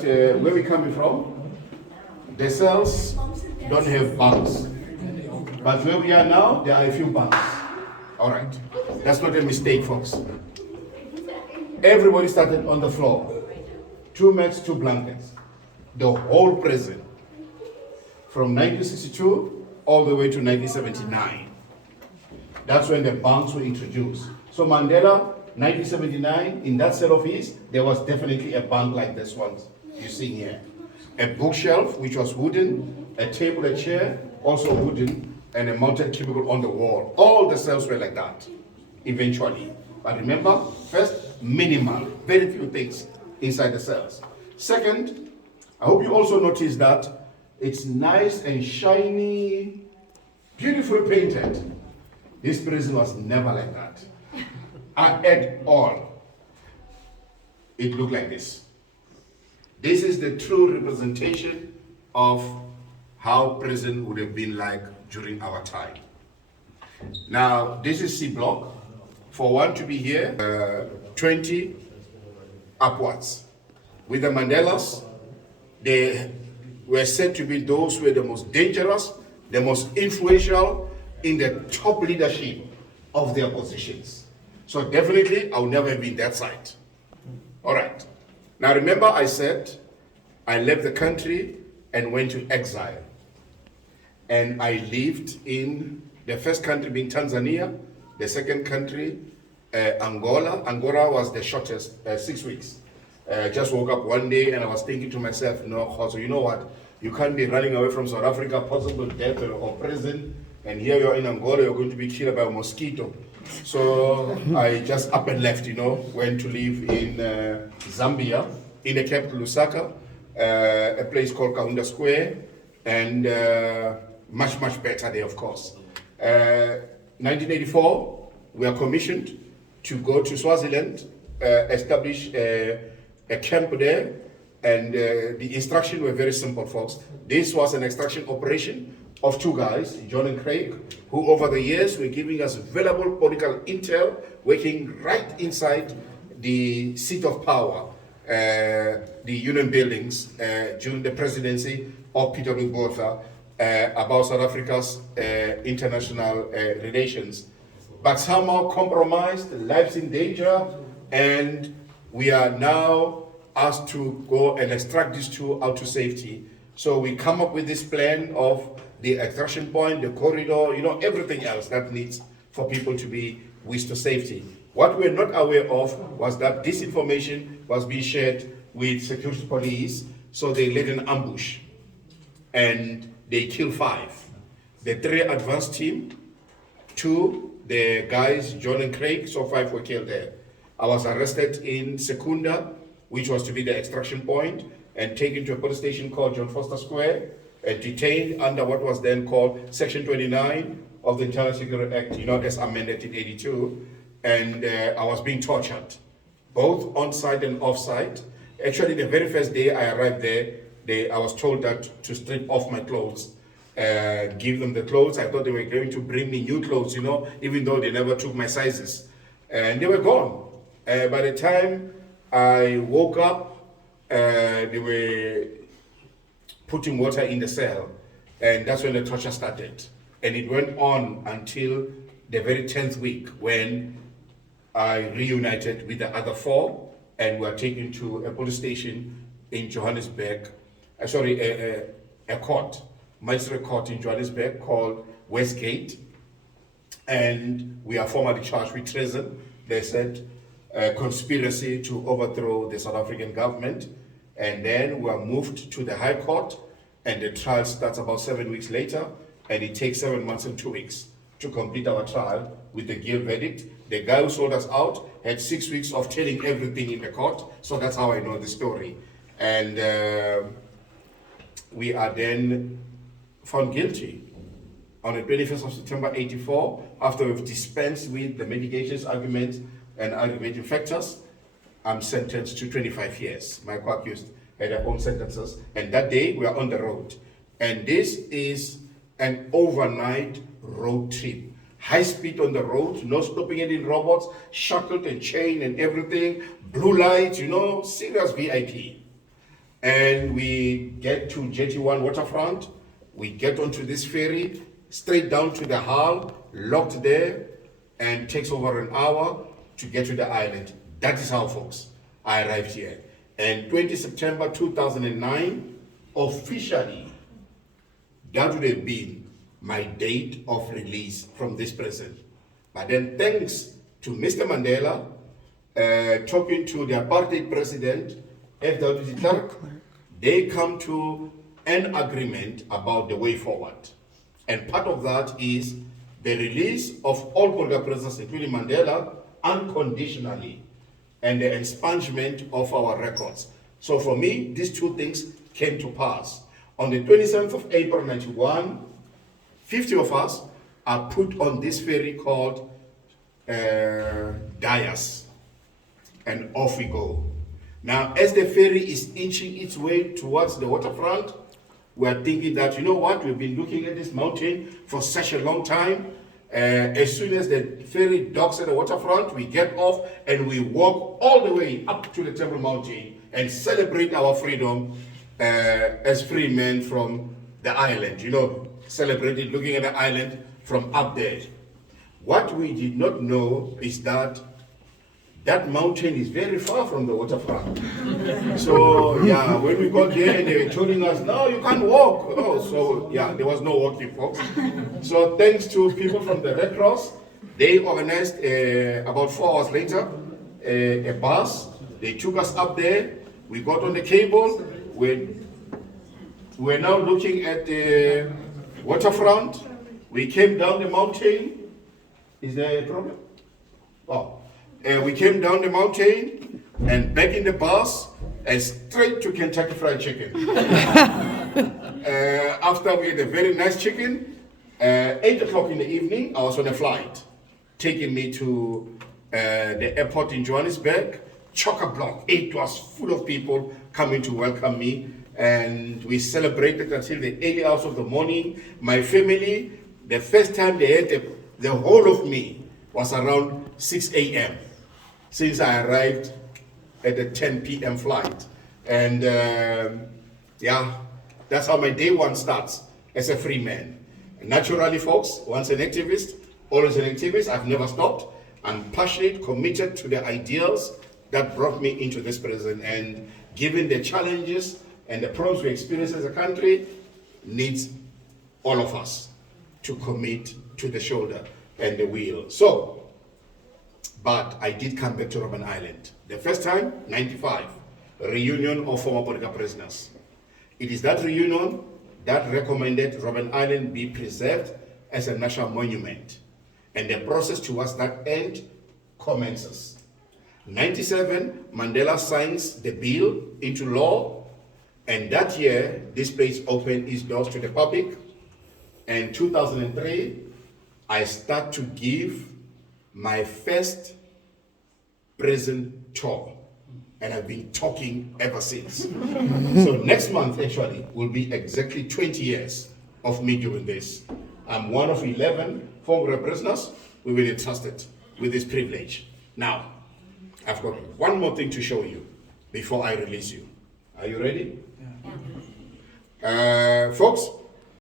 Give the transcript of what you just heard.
Where we're coming from, the cells don't have bunks. But where we are now, there are a few bunks. All right. That's not a mistake, folks. Everybody started on the floor. 2 mats, 2 blankets. The whole prison. From 1962 all the way to 1979. That's when the bunks were introduced. So Mandela, 1979, in that cell of his, there was definitely a bunk like this one you see here. A bookshelf, which was wooden, a table, a chair, also wooden, and a mounted cubicle on the wall. All the cells were like that, eventually. But remember, first, minimal, very few things inside the cells. Second, I hope you also notice that it's nice and shiny, beautifully painted. This prison was never like that. At all. It looked like this. This is the true representation of how prison would have been like during our time. Now, this is C block. For one to be here, 20 upwards. With the Mandelas, they were said to be those who were the most dangerous, the most influential in the top leadership of their positions. So definitely, I'll never be that side. All right. Now remember I said, I left the country and went to exile. And I lived in the first country being Tanzania, the second country, Angola. Angola was the shortest, 6 weeks. Just woke up one day and I was thinking to myself, no, so you know what? You can't be running away from South Africa, possible death or prison, and here you're in Angola, you're going to be killed by a mosquito. So I just up and left, went to live in Zambia, in the capital Lusaka, a place called Kaunda Square, and much, much better there, of course. 1984, we are commissioned to go to Swaziland, establish a camp there, and the instructions were very simple, folks. This was an extraction operation of 2 guys, John and Craig, who over the years were giving us valuable political intel, working right inside the seat of power, the union buildings during the presidency of Peter Botha about South Africa's international relations. But somehow compromised, lives in danger, and we are now asked to go and extract these 2 out to safety. So we come up with this plan of the extraction point, the corridor, everything else that needs for people to be whisked to safety. What we're not aware of was that this information was being shared with security police, so they led an ambush and they killed 5. The 3 advanced team, 2, the guys, John and Craig, so 5 were killed there. I was arrested in Secunda, which was to be the extraction point, and taken to a police station called John Foster Square, detained under what was then called Section 29 of the Internal Security Act, as amended in 82, and I was being tortured, both on-site and off-site. Actually, the very first day I arrived there, I was told that to strip off my clothes, give them the clothes. I thought they were going to bring me new clothes, even though they never took my sizes. And they were gone. By the time I woke up, they were putting water in the cell, and that's when the torture started. And it went on until the very 10th week when I reunited with the other 4 and were taken to a police station in Johannesburg, a court, magistrate court in Johannesburg called Westgate, and we are formally charged with treason. They said conspiracy to overthrow the South African government. And then we are moved to the High Court, and the trial starts about 7 weeks later, and it takes 7 months and 2 weeks to complete our trial with the guilt verdict. The guy who sold us out had 6 weeks of telling everything in the court, so that's how I know the story. And we are then found guilty on the 21st of September 84, after we've dispensed with the mitigations, arguments, and aggravating factors. I'm sentenced to 25 years. My co-accused had their own sentences. And that day, we are on the road. And this is an overnight road trip. High speed on the road, no stopping it in robots, shackled and chained and everything. Blue lights, serious VIP. And we get to Jetty 1 waterfront. We get onto this ferry, straight down to the hull, locked there, and takes over an hour to get to the island. That is how, folks, I arrived here. And 20 September 2009, officially, that would have been my date of release from this prison. But then thanks to Mr. Mandela, talking to the apartheid president, F.W. de Klerk, they come to an agreement about the way forward. And part of that is the release of all political prisoners, including Mandela, unconditionally, and the expungement of our records. So for me, these two things came to pass. On the 27th of April 91, 50 of us are put on this ferry called Dias, and off we go. Now, as the ferry is inching its way towards the waterfront, we are thinking that, you know what, we've been looking at this mountain for such a long time. As soon as the ferry docks at the waterfront, we get off and we walk all the way up to the Temple Mountain and celebrate our freedom as free men from the island. You know, celebrating, looking at the island from up there. What we did not know is that that mountain is very far from the waterfront. So, yeah, when we got there, they were telling us, no, you can't walk. Oh, so, yeah, there was no walking, folks. So, thanks to people from the Red Cross, they organized, about 4 hours later, a bus. They took us up there. We got on the cable. We're now looking at the waterfront. We came down the mountain. Is there a problem? Oh. We came down the mountain and back in the bus and straight to Kentucky Fried Chicken. After we had a very nice chicken, 8 o'clock in the evening, I was on a flight, taking me to the airport in Johannesburg. Chock-a-block, it was full of people coming to welcome me, and we celebrated until the early hours of the morning. My family, the first time they had the whole of me was around 6 a.m. since I arrived at the 10 p.m. flight. And yeah, that's how my day one starts as a free man. And naturally, folks, once an activist, always an activist. I've never stopped. I'm passionate, committed to the ideals that brought me into this prison. And given the challenges and the problems we experience as a country, needs all of us to commit to the shoulder and the wheel. So, but I did come back to Robben Island. The first time, 95, a reunion of former political prisoners. It is that reunion that recommended Robben Island be preserved as a national monument. And the process towards that end commences. 97, Mandela signs the bill into law. And that year, this place opened its doors to the public. And 2003, I start to give my first prison tour, and I've been talking ever since. So next month actually will be exactly 20 years of me doing this. I'm one of 11 former prisoners who were entrusted with this privilege. Now, I've got one more thing to show you before I release you. Are you ready? Folks,